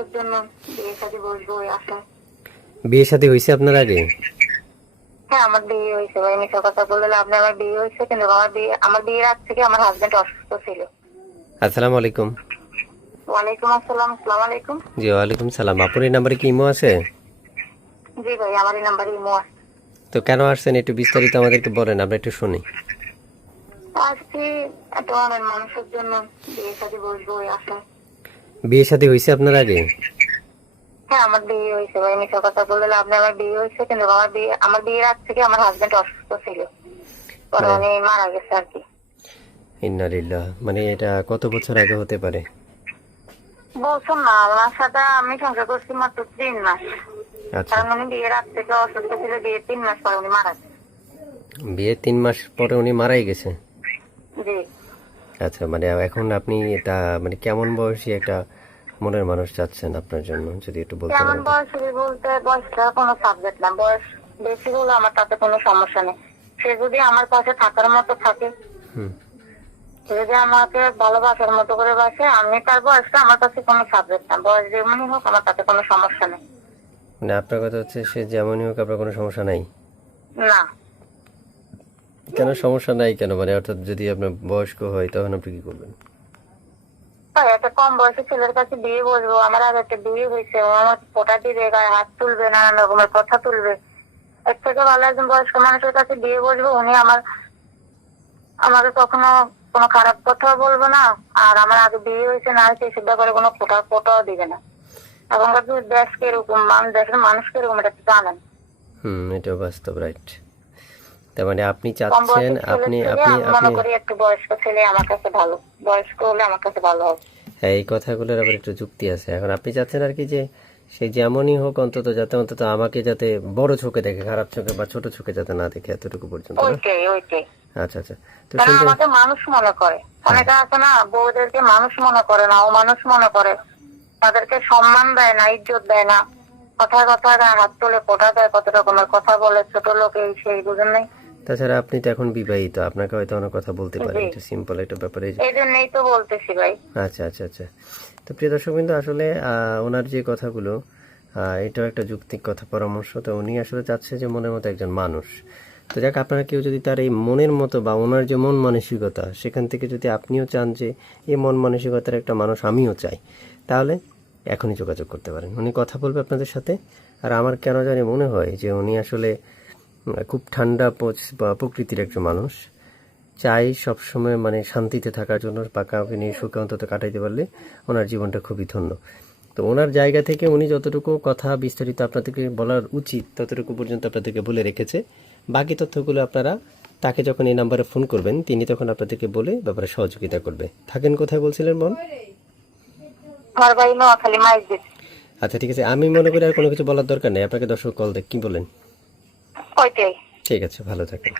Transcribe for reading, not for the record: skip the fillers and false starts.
মানুষের জন্য বিয়ে শাদী বসবো ওই আশায়। বিয়ে শাদী হয়েছে আপনার আগে? হ্যাঁ, আমার বিয়ে হয়েছে ভাই, মিথ্যা কথা বললে লাভ নেই। আমার বিয়ে হয়েছে, কিন্তু আমার বিয়ের আগ থেকে আমার হাজবেন্ড অসুস্থ ছিল। আসসালামু আলাইকুম। ওয়ালাইকুম আসসালাম। আসসালামু আলাইকুম। জি ওয়ালাইকুম সালাম। আপনার এই নাম্বারে কি ইমো আছে? জি ভাই, আমার এই নাম্বারে ইমো আছে। তো কেন আসছেন একটু বিস্তারিত আমাদেরকে বলেন, আমরা একটু শুনি। আজকে একটা অনেক মানুষের জন্য বিয়ে শাদী বসবো ওই আশায়। বিয়ে শাদী হয়েছে আপনার আগে? হ্যাঁ, আমার বিয়ে হয়েছে ভাই, মিথ্যা কথা বললে লাভ নেই। আমার বিয়ে হয়েছে, কিন্তু আমার বিয়ের আগ থেকে আমার হাজবেন্ড অসুস্থ ছিল, পরে উনি মারা গেছে আর কি। ইন্না লিল্লাহ। মানে এটা কত বছর আগে হতে পারে? বলছো না, আমার সাথে আমি সংসার করছি মাত্র 3 মাস। আচ্ছা, কারণ উনি বিয়ের আগ থেকে অসুস্থ ছিল, বিয়ের 3 মাস পরে উনি মারা গেছে। বিয়ের 3 মাস পরে উনি মারাই গেছে। জি। আচ্ছা, মানে এখন আপনি এটা মানে কেমন বয়সী একটা মনের মানুষ চাচ্ছেন আপনার জন্য, যদি একটু বলতেন কেমন আমাকে। বয়স বলতে, বয়সটা কোনো সাবজেক্ট না। বয়স বেশি হলে আমার তাতে কোনো সমস্যা নেই। সে যদি আমার পাশে থাকার মতো থাকে, হুম। সে যদি আমাকে ভালোবাসার মতো করে বাসে, আমি তার বয়সটা আমার কাছে কোনো সাবজেক্ট না। বয়স যেমনই হোক আমার তাতে কোনো সমস্যা নেই। মানে আপনার কথা হচ্ছে সে যেমনই হোক আপনার কোনো সমস্যা নাই? না। কেন সমস্যা নাই কেন? মানে অর্থাৎ যদি আপনার বয়স্ক হয় তখন আপনি কি করবেন? তাই একটা কম বয়সী ছেলের কাছে বিয়ে বসবো? আমার আগে একটা বিয়ে হয়েছে, ও আমার ফোঁটা দিবে, গায়ে হাত তুলবে, নানান রকমের কথা তুলবে। এর থেকে ভালো একজন বয়স্ক মানুষের কাছে বিয়ে বসবো, উনি আমাকে কখনো কোনো খারাপ কথাও বলবো না, আর আমার আগে বিয়ে হয়েছে না হয়েছে এসব ব্যাপারে কোনো ফোঁটাও দিবে না। এখনকার দেশ কিরকম, দেশের মানুষ কিরকম, এটা তো জানেন। এটাও বাস্তব, রাইট। তার মানে আপনি কম চাচ্ছেন, বয়সের ছেলের আপনি থেকে আপনি আমি মনে আপনি করি একটু বয়স্ক ছেলে আমার কাছে ভালো। বয়স্ক হলে আমার কাছে ভালো হবে। হ্যাঁ, এই কথাগুলোর আবার একটু যুক্তি আছে। এখন আপনি চাচ্ছেন আর কি যে সে যেমনই হোক অন্তত যাতে আমাকে যাতে বড় চোখে দেখে, খারাপ চোখে বা ছোট চোখে যাতে না দেখে, এতটুকু পর্যন্ত না? ওইটাই। আচ্ছা আচ্ছা। তো কারণ শুনতে আমাকে মানুষ মনে করে। অনেকে আছে না, বউদেরকে মানুষ মনে করে না, ও মানুষ মনে করে। তাদেরকে সম্মান দেয় না, ইজ্জত দেয় না। কথায় কথায় গায়ে হাত তুলে ফোঁটা দেয়, কত রকমের কথা বলে, ছোট লোক এই সেই, বুঝেন নাই? তাছাড়া আপনি তো এখন বিবাহিত, আপনাকে হয়তো অনেক কথা বলতে পারে, জি। এটা সিম্পল একটা ব্যাপারে। এই জন্যই তো বলতেছি ভাই। আচ্ছা আচ্ছা আচ্ছা। তো প্রিয় দর্শক বিন্দু, আসলে ওনার যে কথাগুলো, এটাও একটা যৌক্তিক কথা, পরামর্শ। তো উনি আসলে চাচ্ছে যে মনের মতো একজন মানুষ। তো যাক, আপনারা কেউ যদি তার এই মনের মতো বা ওনার যে মন মানসিকতা, সেখান থেকে যদি আপনিও চান যে এই মন মানসিকতার একটা মানুষ আমিও চাই, তাহলে এখনই যোগাযোগ করতে পারেন। উনি কথা বলবে আপনাদের সাথে। আর আমার কেন জানি মনে হয় যে উনি আসলে খুব ঠান্ডা প্রকৃতির একজন মানুষ, চাই সবসময় মানে শান্তিতে থাকার জন্য, বা কাউকে নিয়ে সুখে অন্তত কাটাইতে পারলে ওনার জীবনটা খুবই ধন্য। তো ওনার জায়গা থেকে উনি যতটুকু কথা বিস্তারিত আপনাদেরকে বলার উচিত ততটুকু পর্যন্ত আপনাদেরকে বলে রেখেছে। বাকি তথ্যগুলো আপনারা তাকে যখন এই নাম্বারে ফোন করবেন, তিনি তখন আপনাদেরকে বলে ব্যাপারে সহযোগিতা করবে। থাকেন কোথায় বলছিলেন বোন? আমার ভাই নোয়াখালী মাইজদিন। আচ্ছা ঠিক আছে, আমি মনে করি আর কোনো কিছু বলার দরকার নেই, আপনাকে দর্শক কল দেখ কি বলেন? ওইটাই। ঠিক আছে, ভালো থাকেন।